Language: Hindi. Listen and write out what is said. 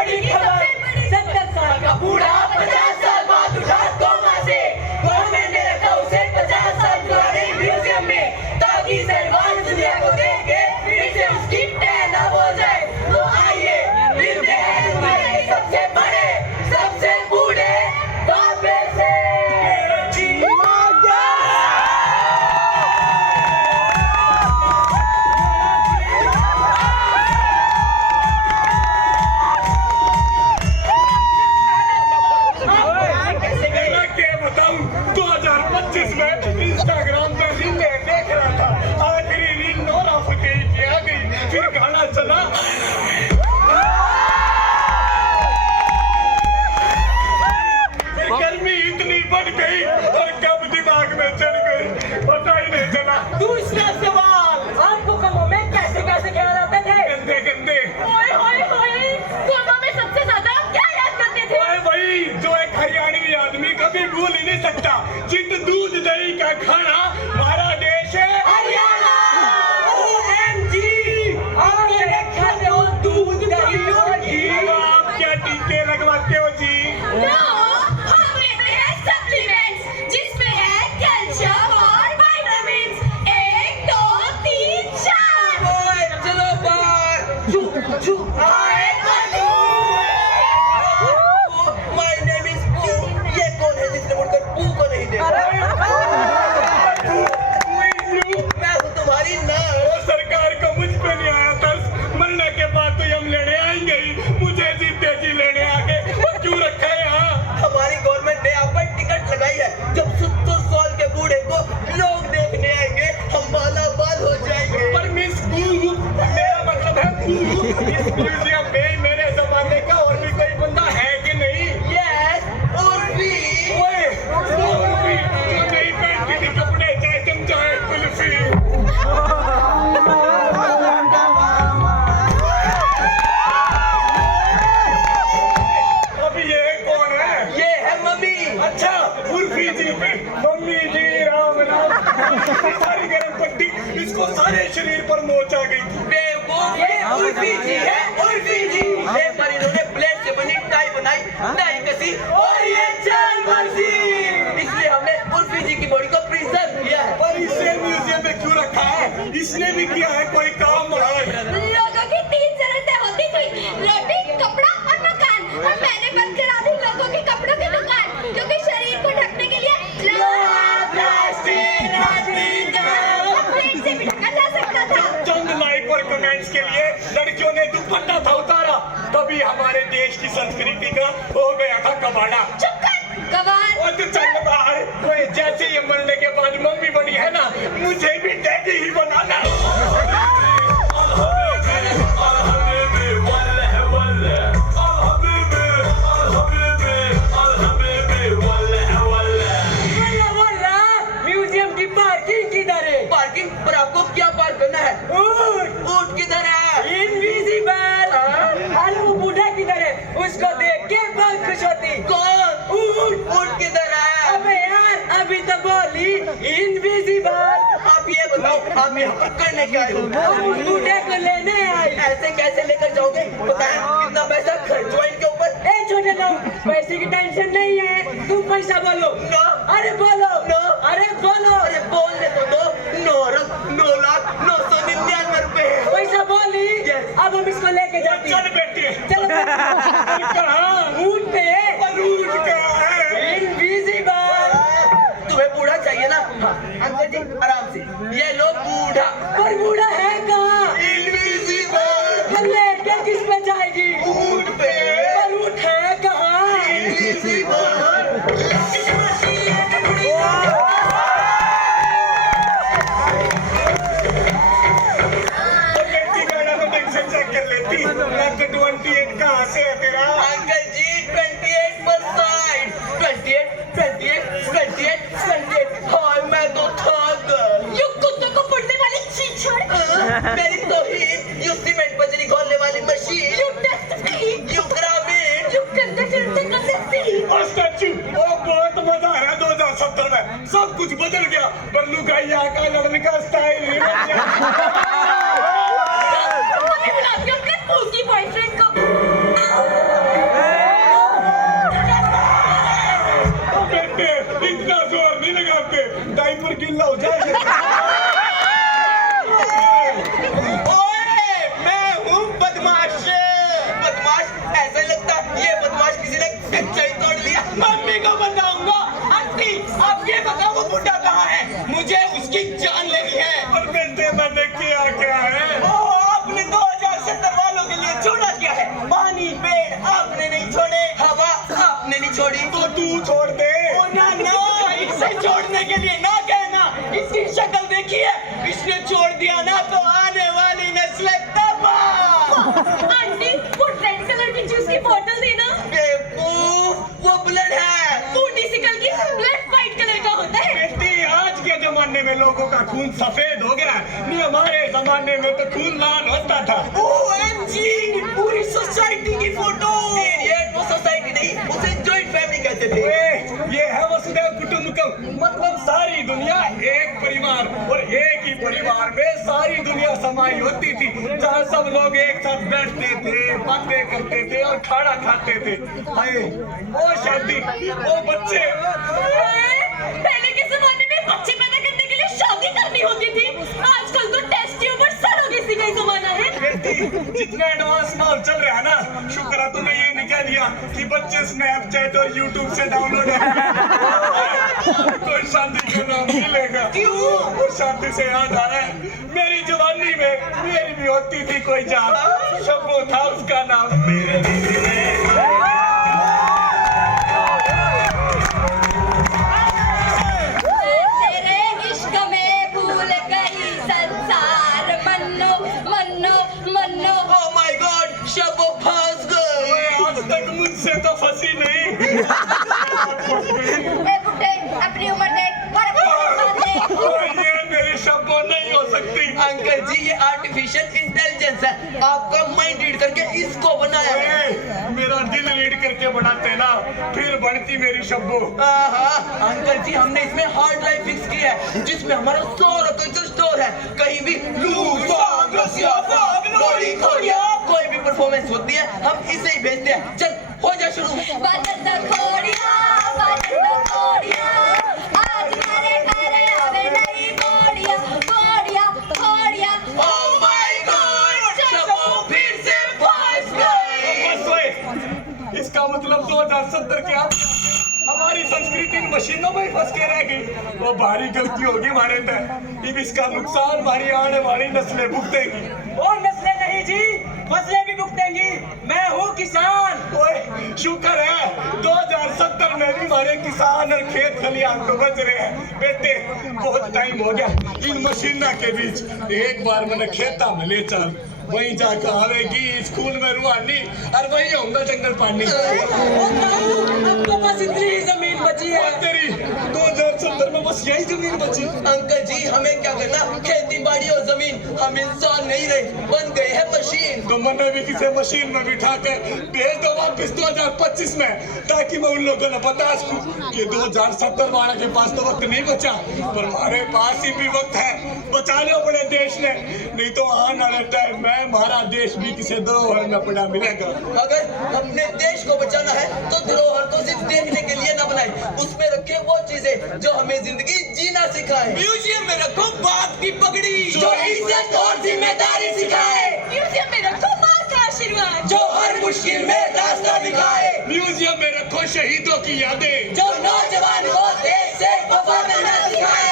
बड़ी खबर, 70 साल का बूढ़ा 50 साल बाद उठा कोमा से। गवर्नमेंट ने रखा उसे 50 साल पुराने म्यूजियम में, ताकि एडवांस दुनिया को देखे फिर से उसकी टहल हो जाए। तो आइए मिलते हैं दुनिया के सबसे बड़े, सबसे बूढ़े बाबे से। इंस्टाग्राम पे रील देख रहा था, आखिरी रील नोरा फतेही की आ गई, फिर गाना चला। गर्मी इतनी बढ़ गई और कब दिमाग में चढ़ गई पता ही नहीं चला। दूसरा सवाल, आपको कमों में कैसे कैसे ख्याल आते थे? गंदे गंदे। ओए होए होए, कोमा में सबसे ज्यादा क्या याद करते थे? ओए वही जो एक हरियाणवी आदमी कभी भूल ही नहीं सकता, जित दूध दही का खाना हमारा देश है हरियाणा। OMG, आपने खाते हो दूध दही और घी। आप क्या टीके लगवाते हो जी? नो, हम लेते हैं सप्लीमेंट्स जिसमें है कैल्शियम और विटामिन्स। 1 2 3 4। ओए चलो बाहर। चुप चुप आए कदू। My name is Poo। ये कौन है जिसने मुड़कर पू को नहीं देखा? मैं हूँ तुम्हारी नार। वो सरकार को मुझ पे नहीं आया तरस, मरने के बाद तो हम लेने आएंगे ही, मुझे जीते जी लेने आगे वो क्यों रखा है यहाँ? हमारी गवर्नमेंट ने आप पर टिकट लगाई है, जब 70 साल के बूढ़े को लोग देखने आएंगे हम माला माल हो जाएंगे। पर मिस पू, मेरा मतलब है पू, इस म्यूजियम में मेरे जमाने का और भी कोई बंदा है कि नहीं? Yes, उर्फी। ओए, उर्फी, जो नहीं पहनती थी कपड़े, चाहे तुम चाहे कुल्फी। अभी ये कौन है? ये है मम्मी। अच्छा, उर्फी जी की मम्मी जी, राम राम। सारी गर्म पट्टी इसको सारे शरीर पर मोच आ गई। बेवकूफ, ये उर्फी जी है, उर्फी जी। ये पर इन्होंने ब्लेड से बनी टाई बनाई, टाई कसी और ये चाल बरसी। इसलिए हमने उर्फी जी की बॉडी को प्रिजर्व किया है। पर इसे म्यूजियम में क्यों रखा है? इसने भी किया है कोई काम महान? लोगों की 3 जरूरतें होती थी, रोटी, कपड़ा और मकान, और मैंने बंद करा दी लोगों की कपड़ों की दुकान, क्योंकि शरीर को ढकने के लिए प्लेट से भी ढका जा सकता था। चंद लाइक और कमेंट्स के लिए लड़कियों ने दुपट्टा था उतारा, तभी हमारे देश की संस्कृति का हो गया था कबाड़ा। चुप कर, गवार। और तो चल बाहर, कोई जैसे ये मरने के बाद मम्मी बनी है ना, मुझे भी डैडी ही बनाना। म्यूजियम की पार्किंग किधर है? पार्किंग पर आपको क्या पार्क करना है? ऊंट ऊँट किधर है? इनविजिबल। अरे वो बूढ़ा किधर है? उसको देख के बहुत खुश होती। कौन? ऊंट। ऊँट किधर है? अबे यार, अभी तो बोली इनविजिबल। आप ये बताओ, आप यहाँ पर करने क्या आए हो? बूढ़े को लेने आई। ऐसे कैसे लेकर जाओगे? पता है कितना पैसा खर्च हुआ इनके ऊपर? ए छोटे लोग, पैसे की टेंशन नहीं है, तुम पैसा बोलो। ना। अरे बोलो। ना। अरे बोलो। अरे बोलने तो दो। 9,09,999 रुपए। पैसा बोली। Yes. अब हम इसको लेके जाते चल हैं। बेटी, चलो कहाँ? ऊंट पे पर ऊँट कहाँ है? इनविजिबल। तुम्हें बूढ़ा चाहिए ना? हाँ। अंकल जी आराम से, ये लो बूढ़ा। पर बूढ़ा है कहाँ? इनविजिबल। तो लेके किस पे जाएगी? ऊँट पे। पर ऊंट है कहाँ? इनविजिबल। कर लेती, 28 कहाँ से है तेरा? अंकल जी 28%। 28। हाय मैं तो थक गया। यू कुत्तों को पढ़ने वाली चीछड़। मेरी तौहीन, यू सीमेंट बजरी घोलने वाली machine, you dust feet, you ग्रामीण, यू गंदे फिरते गंदे फीट। और सच्ची, वो बहुत मजा आ रहा है 2070 में, सब कुछ बदल गया, पर लुगाइया का लड़ने का स्टाइल नहीं बदल गया। बुलाती हूँ अपने पूकी बॉयफ्रेंड को। गिल्ला हो जाएगा। ओए, मैं हूँ बदमाश। बदमाश ऐसा लगता है ये बदमाश किसी ने कच्चा ही तोड़ लिया। मम्मी को बताऊंगा। आंटी आप ये बताओ वो बुड्ढा कहाँ है, मुझे उसकी जान लेनी है। और बेटे मैंने किया क्या है? ओह, आपने 2070 वालों के लिए छोड़ा क्या है? पानी, पेड़ आपने नहीं छोड़े, हवा आपने नहीं छोड़ी तो तू छोड़ दे। ओ ना ना, इसे छोड़ने के लिए ना कहना। इसकी शक्ल देखिए, इसने छोड़ दिया ना तो आने वाली नस्लें तबाह। आंटी वो रेड कलर की जूस की बोतल देना। बेवकूफ, वो ब्लड है। बूटी सिकल की ब्लड व्हाइट कलर का होता है। बेटी आज के जमाने में लोगों का खून सफेद हो गया, नहीं हमारे जमाने में तो खून लाल होता था। OMG, पूरी सोसाइटी की फोटो। Idiot, वो सोसाइटी नहीं, उसे जॉइंट फैमिली कहते थे। ये है वसुधैव कुटुंबकम, मतलब सारी दुनिया एक परिवार, और एक ही परिवार में सारी दुनिया समाई होती थी, जहाँ सब लोग एक साथ बैठते थे, बातें करते थे और खाना खाते थे। हाय, वो शादी, वो बच्चे। पहले के जमाने में बच्चे पैदा करने के लिए शादी करनी होती थी, आजकल तो टेस्ट ट्यूब और सरोगेसी का ही जमाना है। बेटी जितना एडवांस माल चल रहा है ना, शुक्र है तुमने ये नहीं कह दिया कि बच्चे स्नैपचैट और यूट्यूब से डाउनलोड कोई शादी का नाम नहीं लेगा। क्यों? और शादी से याद आ रहा है, मेरी जवानी में मेरी भी होती थी कोई जान, शब्बो था उसका नाम। मेरे दिल में तेरे इश्क में भूल गई संसार, मन्नो मन्नो मन्नो। Oh my God, शब्बो फंस गई। आज तक मुझसे तो फंसी नहीं। ए बुड्ढे अपनी उम्र देख, ये मेरी शब्बो नहीं हो सकती। अंकल जी ये आर्टिफिशियल इंटेलिजेंस है, आपका माइंड रीड करके इसको बनाया है। मेरा दिल रीड करके बनाते ना, फिर बनती मेरी शब्बो। अंकल जी हमने इसमें हार्ड ड्राइव फिक्स किया है, जिसमें हमारा सारा कल्चर स्टोर है। कहीं भी कोई भी परफॉर्मेंस होती है हम इसे ही भेजते हैं। चल हो जा शुरू। बदन तो खोड़िया, आज मेरे घर आवे नई घोड़िया, घोड़िया घोड़िया। Oh my God, शब्बो फिर से फंस गई। बस ओए, इसका मतलब 2070 के आप हमारी संस्कृति इन मशीनों में ही फंस के रह गई। वो भारी गलती होगी हमारे अंदर, अब इसका नुकसान हमारी आने वाली नस्लें भुगतेगी। ओ नस्लें नहीं जी, फसलें भी भुगतेंगी। मैं हूँ किसान। ओए शुक्र है 2070 में भी हमारे किसान और खेत खलियान तो बच रहे हैं। बेटे बहुत टाइम हो गया इन मशीनों के बीच, एक बार मैंने खेता में ले चल, वहीं जाकर आवेगी स्कूल में रुहानी और वहीं होगा जंगल पानी। आपके पास इतनी ही जमीन बची है। और तेरी 2070 में बस यही जमीन बची। अंकल जी हमें क्या करना, खेती बाड़ी और जमीन, हम इंसान नहीं रहे, बन गए हैं मशीन। तो मैंने भी किसी मशीन में बिठा के भेज दो वापस 2025 में, ताकि मैं उन लोगों को बता सकूं कि 2070 वाला के पास तो वक्त नहीं बचा, पर हमारे पास ही भी वक्त है। बचा लो अपने देश ने, नहीं तो आने वाले टाइम में हमारा देश भी किसी धरोहर में पड़ा मिलेगा। अगर अपने देश को बचाना है तो धरोहर को सिर्फ देखने के लिए न बनाए, उसमें रखे वो चीजें जो हमें जिंदगी जीना सिखाए। म्यूजियम में रखो बाप की पगड़ी जो इज्जत और जिम्मेदारी सिखाए। म्यूजियम में रखो माँ का आशीर्वाद, जो हर मुश्किल में रास्ता दिखाए। म्यूजियम में रखो शहीदों की यादें, जो नौजवान को देश से वफा करना सिखाए।